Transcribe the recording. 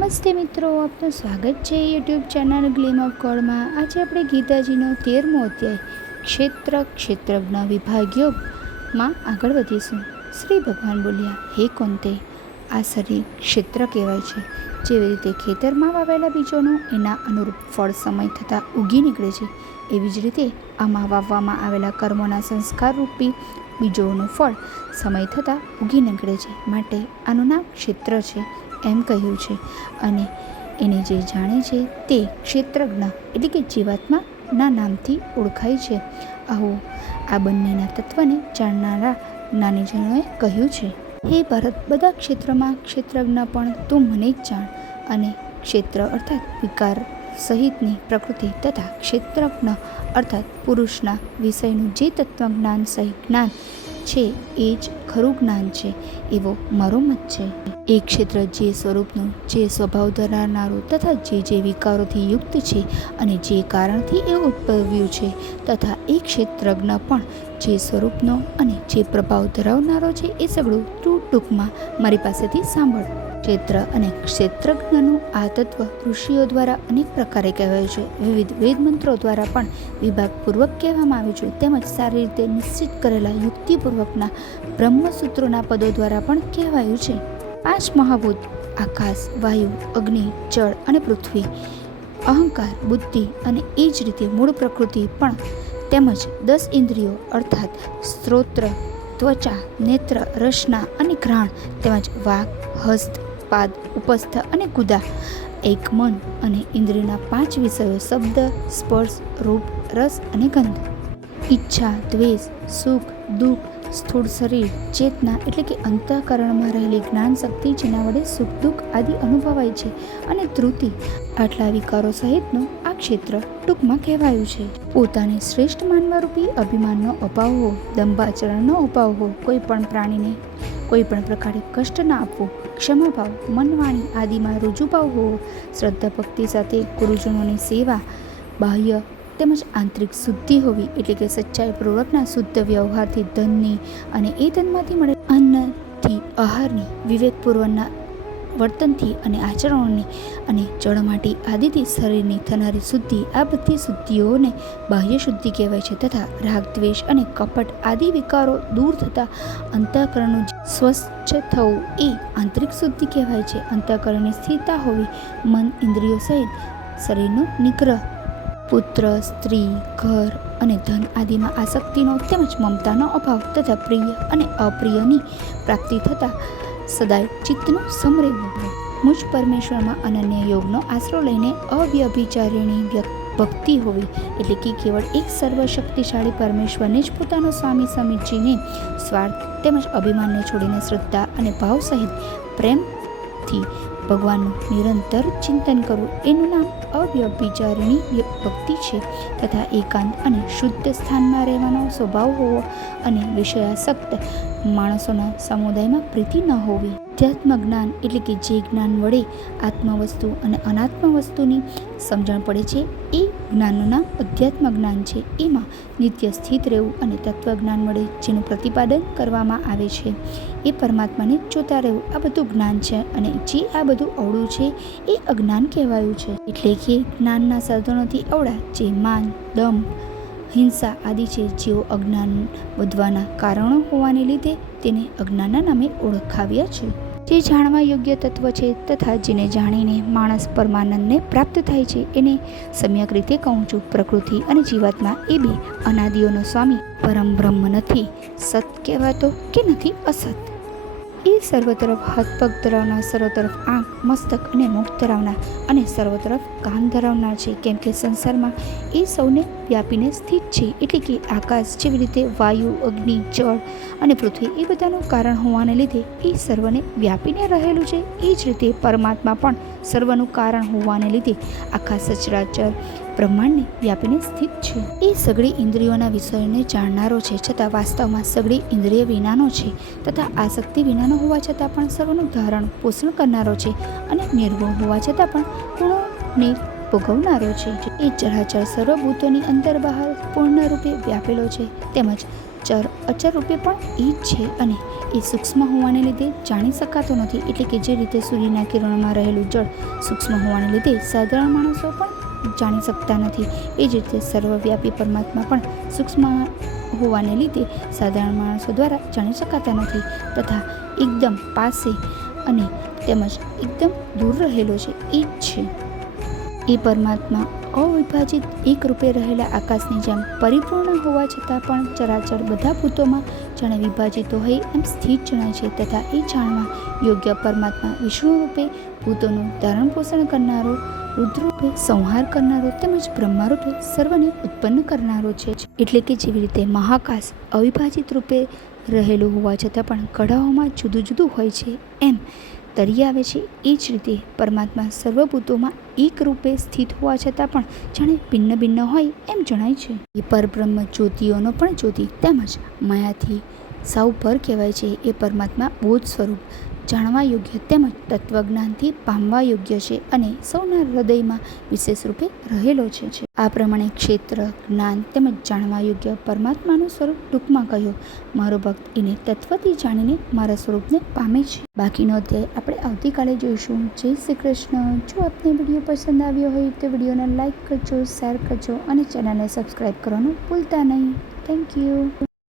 નમસ્તે મિત્રો, આપનું સ્વાગત છે યુટ્યુબ ચેનલ ગ્લીમ ઓફ ગોડમાં। આજે આપણે ગીતાજીનો 13મો અધ્યાય ક્ષેત્ર ક્ષેત્રજ્ઞ વિભાગયોગમાં આગળ વધીશું। શ્રી ભગવાન બોલ્યા, હે કુંતે, આ શરીર ક્ષેત્ર કહેવાય છે। જેવી રીતે ખેતરમાં વાવેલા બીજોનો એના અનુરૂપ ફળ સમય થતાં ઉગી નીકળે છે, એવી જ રીતે આમાં વાવવામાં આવેલા કર્મોના સંસ્કારરૂપી બીજોનું ફળ સમય થતાં ઉગી નીકળે છે, માટે આનું નામ ક્ષેત્ર છે એમ કહ્યું છે। અને એને જે જાણે છે તે ક્ષેત્રજ્ઞ એટલે કે જીવાત્માના નામથી ઓળખાય છે। આવું આ બંનેના તત્વને જાણનારા જ્ઞાનીજનોએ કહ્યું છે। હે ભરત, બધા ક્ષેત્રમાં ક્ષેત્રજ્ઞ પણ તું મને જ જાણ। અને ક્ષેત્ર અર્થાત વિકાર સહિતની પ્રકૃતિ તથા ક્ષેત્રજ્ઞ અર્થાત પુરુષના વિષયનું જે તત્વજ્ઞાન સહિત જ્ઞાન છે એ જ ખરું જ્ઞાન છે, એવો મારો મત છે। એ ક્ષેત્ર જે સ્વરૂપનું, જે સ્વભાવ ધરાવનારું તથા જે વિકારોથી યુક્ત છે અને જે કારણથી એ ઉદ્ભવ્યું છે, તથા એ ક્ષેત્રજ્ઞ પણ જે સ્વરૂપનો અને જે પ્રભાવ ધરાવનારો છે, એ સગળું તું ટૂંકમાં મારી પાસેથી સાંભળ। ક્ષેત્ર અને ક્ષેત્રજ્ઞનું આ તત્વ ઋષિઓ દ્વારા અનેક પ્રકારે કહેવાયું છે, વિવિધ વેદ મંત્રો દ્વારા પણ વિભાગપૂર્વક કહેવામાં આવ્યું છે, તેમજ સારી રીતે નિશ્ચિત કરેલા યુક્તિપૂર્વકના બ્રહ્મસૂત્રોના પદો દ્વારા પણ કહેવાયું છે। 5 મહાભૂત આકાશ, વાયુ, અગ્નિ, જળ અને પૃથ્વી, અહંકાર, બુદ્ધિ અને એ જ રીતે મૂળ પ્રકૃતિ પણ, તેમજ 10 ઇન્દ્રિયો અર્થાત સ્ત્રોત્ર, ત્વચા, નેત્ર, રસના અને ઘ્રાણ, તેમજ વાક, હસ્ત, પાદ, ઉપસ્થ અને ગુદા, એક મન અને ઇન્દ્રિયના 5 વિષયો શબ્દ, સ્પર્શ, રૂપ, રસ અને ગંધ, ઈચ્છા, દ્વેષ, સુખ, દુઃખ, સ્થૂળ શરીર, ચેતના એટલે કે અંતઃકરણમાં રહેલી જ્ઞાન શક્તિ જેના વડે સુખ દુઃખ આદિ અનુભવાય છે, અને ધૃતિ, આટલા વિકારો સહિતનું આ ક્ષેત્ર ટૂંકમાં કહેવાયું છે। પોતાને શ્રેષ્ઠ માનવારૂપી અભિમાનનો અભાવ હો, દંભાચરણનો અભાવ હો, કોઈ પણ પ્રાણીને કોઈ પણ પ્રકારે કષ્ટ ના આપવું, ક્ષમાભાવ, મનવાણી આદિમાં રુજુભાવ હોવો, શ્રદ્ધા ભક્તિ સાથે ગુરુજનોની સેવા, બાહ્ય તેમજ આંતરિક શુદ્ધિ હોવી એટલે કે સચ્ચાઈપૂર્વકના શુદ્ધ વ્યવહારથી ધનની અને એ ધનમાંથી મળે અન્નથી આહારની, વિવેકપૂર્વકના વર્તનથી અને આચરણોની અને જળમાટી આદિથી શરીરની થનારી શુદ્ધિ, આ બધી શુદ્ધિઓને બાહ્ય શુદ્ધિ કહેવાય છે। તથા રાગ, દ્વેષ અને કપટ આદિ વિકારો દૂર થતાં અંતઃકરણનું સ્વચ્છ થવું એ આંતરિક શુદ્ધિ કહેવાય છે। અંતઃકરણની સ્થિરતા હોવી, મન ઇન્દ્રિયો સહિત શરીરનો નિગ્રહ, પુત્ર, સ્ત્રી, ઘર અને ધન આદિમાં આસક્તિનો તેમજ મમતાનો અભાવ તથા પ્રિય અને અપ્રિયની પ્રાપ્તિ થતાં સદાય ચિત્તનું સમરેવું, મુજ પરમેશ્વરમાં અનન્ય યોગનો આશરો લઈને અવ્યભિચારિણી ભક્તિ હોવી એટલે કે કેવળ એક સર્વશક્તિશાળી પરમેશ્વરને જ પોતાનો સ્વામી સમજીને સ્વાર્થ તેમજ અભિમાનને છોડીને શ્રદ્ધા અને ભાવ સહિત પ્રેમથી ભગવાનનું નિરંતર ચિંતન કરવું, એનું નામ અવ્યભિચારિણી ભક્તિ છે। તથા એકાંત અને શુદ્ધ સ્થાનમાં રહેવાનો સ્વભાવ હોવો અને વિષયાસક્ત માણસોના સમુદાયમાં પ્રીતિ ન હોવી। અધ્યાત્મ જ્ઞાન એટલે કે જે જ્ઞાન વડે આત્મવસ્તુ અને અનાત્મ વસ્તુની સમજણ પડે છે, એ જ્ઞાનનું નામ અધ્યાત્મ જ્ઞાન છે। એમાં નિત્ય સ્થિત રહેવું અને તત્વજ્ઞાન વડે જેનું પ્રતિપાદન કરવામાં આવે છે, એ પરમાત્માને જોતા રહેવું, આ બધું જ્ઞાન છે। અને જે આ બધું અવળું છે એ અજ્ઞાન કહેવાયું છે। એટલે કે જ્ઞાનના સાધનોથી અવળા જે માન, દમ, હિંસા આદિ છે, જેઓ અજ્ઞાન વધવાના કારણો હોવાને લીધે તેને અજ્ઞાનના નામે ઓળખાવ્યા છે। જે જાણવા યોગ્ય તત્વ છે તથા જેને જાણીને માણસ પરમાનંદને પ્રાપ્ત થાય છે, એને સમ્યક રીતે કહું છું। પ્રકૃતિ અને જીવાત્મા એ બે અનાદિઓનો સ્વામી પરમ બ્રહ્મ નથી સત કહેવાતો કે નથી અસત। એ સર્વ તરફ હાથ પગ ધરાવનાર, સર્વ તરફ આંખ, મસ્તક અને મુખ ધરાવનાર અને સર્વ તરફ કાન ધરાવનાર છે, કેમ કે સંસારમાં એ સૌને વ્યાપીને સ્થિત છે। એટલે કે આકાશ જેવી રીતે વાયુ, અગ્નિ, જળ અને પૃથ્વી એ બધાનું કારણ હોવાને લીધે એ સર્વને વ્યાપીને રહેલું છે, એ જ રીતે પરમાત્મા પણ સર્વનું કારણ હોવાને લીધે આખા સચરાચર બ્રહ્માંડને વ્યાપીને સ્થિત છે। એ સગળી ઇન્દ્રિયોના વિષયોને જાણનારો છે, છતાં વાસ્તવમાં સગળી ઇન્દ્રિય વિનાનો છે, તથા આસક્તિ વિનાનો હોવા છતાં પણ સર્વનું ધારણ પોષણ કરનારો છે, અને નિર્ગુણ હોવા છતાં પણ ગુણોને ભોગવનારો છે। એ ચરાચર સર્વભૂતોની અંદર બહાર પૂર્ણ રૂપે વ્યાપેલો છે, તેમજ ચર અચર રૂપે પણ એ જ છે અને એ સૂક્ષ્મ હોવાને લીધે જાણી શકાતો નથી. એટલે કે જે રીતે સૂર્યના કિરણોમાં રહેલું જળ સૂક્ષ્મ હોવાને લીધે સાધારણ માણસો પણ જાણી શકતા નથી. એ જ રીતે સર્વવ્યાપી પરમાત્મા પણ સૂક્ષ્મ હોવાને લીધે સાધારણ માણસો દ્વારા જાણી શકાતા નથી તથા એકદમ પાસે અને તેમજ એકદમ દૂર રહેલો છે એ જ છે. એ પરમાત્મા અવિભાજિત એક રૂપે રહેલા આકાશની જેમ પરિપૂર્ણ હોવા છતાં પણ ચરાચર બધા ભૂતોમાં જાણે વિભાજિતો હોય એમ સ્થિત જણાય છે તથા એ જાણવા યોગ્ય પરમાત્મા વિષ્ણુ રૂપે ભૂતોનું ધારણ પોષણ કરનારો, રુદ્રરૂપે સંહાર કરનારો તેમજ બ્રહ્મારૂપે સર્વને ઉત્પન્ન કરનારો છે. એટલે કે જેવી રીતે મહાકાશ અવિભાજિત રૂપે રહેલું હોવા છતાં પણ કળાઓમાં જુદું જુદું હોય છે એમ તરી આવે છે. એ જ રીતે પરમાત્મા સર્વભૂતોમાં એક રૂપે સ્થિત હોવા છતાં પણ જાણે ભિન્ન ભિન્ન હોય એમ જણાય છે. એ પરબ્રહ્મ જ્યોતિઓનો પણ જ્યોતિ તેમજ માયાથી સાવ પર કહેવાય છે. એ પરમાત્મા બોધ સ્વરૂપ જાણવા યોગ્ય તેમજ તત્વજ્ઞાનથી પામવા યોગ્ય છે અને સૌના હૃદયમાં વિશેષ રૂપે રહેલો છે. આ પ્રમાણે ક્ષેત્ર, જ્ઞાન તેમજ જાણવા યોગ્ય પરમાત્માનું સ્વરૂપ ટૂંકમાં કહ્યું. મારો ભક્ત એને તત્વથી જાણીને મારા સ્વરૂપને પામે છે. બાકીનો અધ્યાય આપણે આવતીકાલે જોઈશું. જય શ્રી કૃષ્ણ. જો આપને વિડીયો પસંદ આવ્યો હોય તો વિડીયોને લાઇક કરજો, શેર કરજો અને ચેનલને સબસ્ક્રાઈબ કરવાનું ભૂલતા નહીં. Thank you.